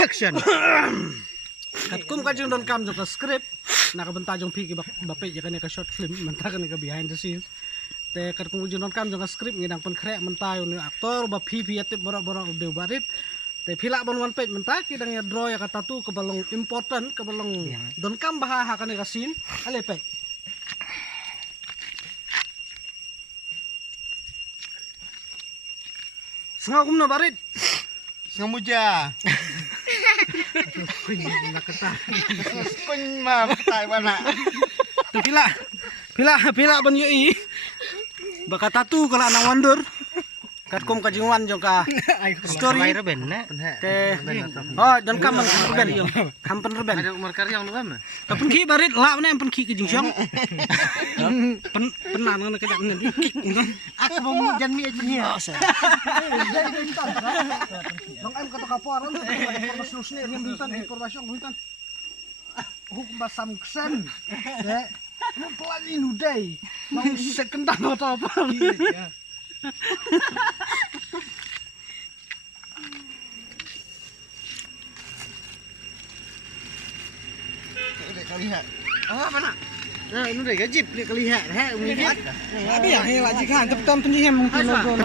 Action. Katkum kajeng don kam jong ka script nakabenta jong piki bape jakan ka short film menta kan ka behind the scenes te katkum jong don kam jong ka script ngidang pen krek menta yo aktor ba pipi atip bora-bora de barit te pila ban one page menta kidang ya draw ya kata tu ke balong important ke balong don kam baha kan ka scene ale pe Sengaja kumno barit Ngamuja. Kun ma tay bana. Pila ban yoi. Baka tatu kala nang wandur. Katkum kajingwan jong ka story Reben na. te oh dan kam reben kampen reben Ada umur karyang nu kam. kapen ki barit la na pen ki kajing syong penan kan ka jangan kik Aku mau jan mi aja ni. Bang em kata kaporan informasi ni bintan informasi bintan hukum basam kesen ya pelani nudai mau second atau apa Dek kalihat. Ah mana? Nah, ini dek gajib dek kalihat. Ha, umi. Abi ya, lagi kan, tapi tam tunjuk yang mungkin logo.